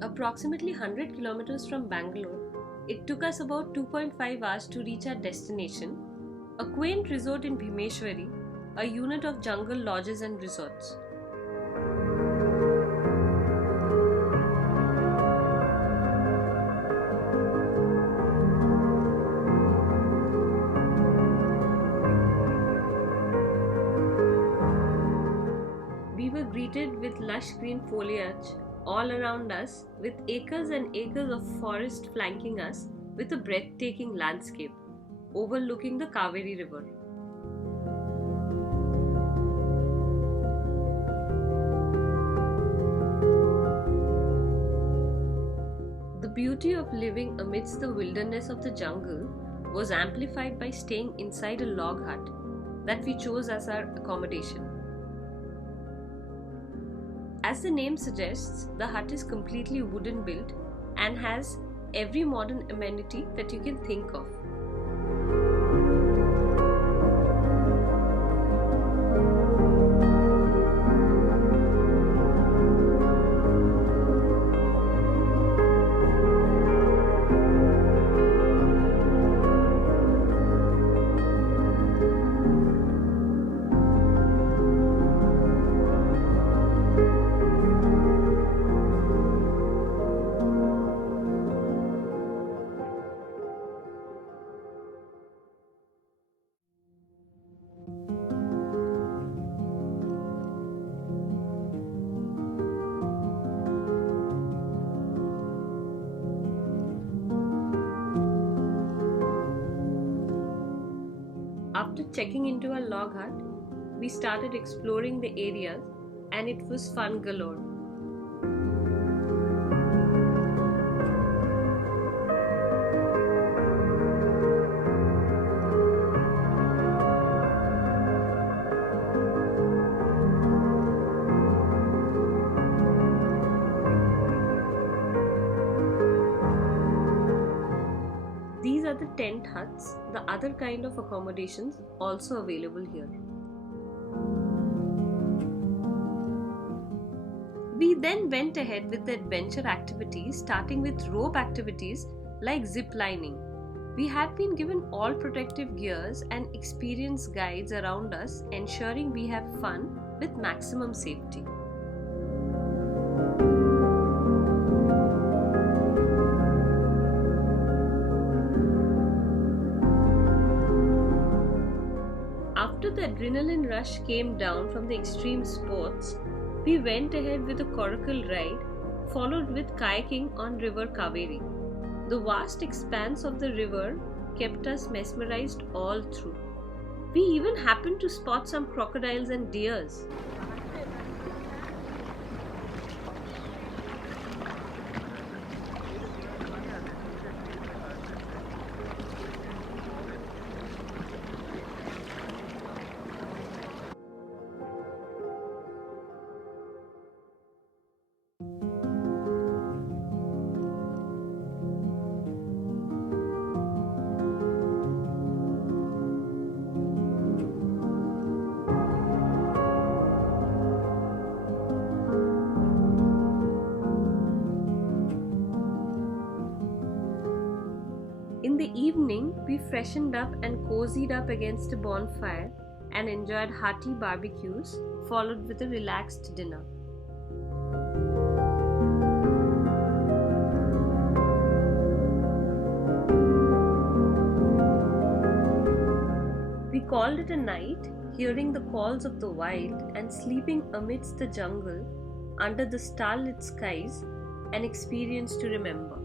Approximately 100 kilometers from Bangalore, it took us about 2.5 hours to reach our destination, a quaint resort in Bhimeshwari, a unit of jungle lodges and resorts. We were greeted with lush green foliage all around us, with acres and acres of forest flanking us, with a breathtaking landscape overlooking the Kaveri River. The beauty of living amidst the wilderness of the jungle was amplified by staying inside a log hut that we chose as our accommodation. As the name suggests, the hut is completely wooden built and has every modern amenity that you can think of. After checking into our log hut, we started exploring the areas and it was fun galore. These are the tent huts, the other kind of accommodations also available here. We then went ahead with the adventure activities, starting with rope activities like zip lining. We had been given all protective gears and experienced guides around us, ensuring we have fun with maximum safety. After the adrenaline rush came down from the extreme sports, we went ahead with a coracle ride, followed with kayaking on River Kaveri. The vast expanse of the river kept us mesmerized all through. We even happened to spot some crocodiles and deers. In the evening, we freshened up and cozied up against a bonfire and enjoyed hearty barbecues, followed with a relaxed dinner. We called it a night, hearing the calls of the wild and sleeping amidst the jungle under the starlit skies, an experience to remember.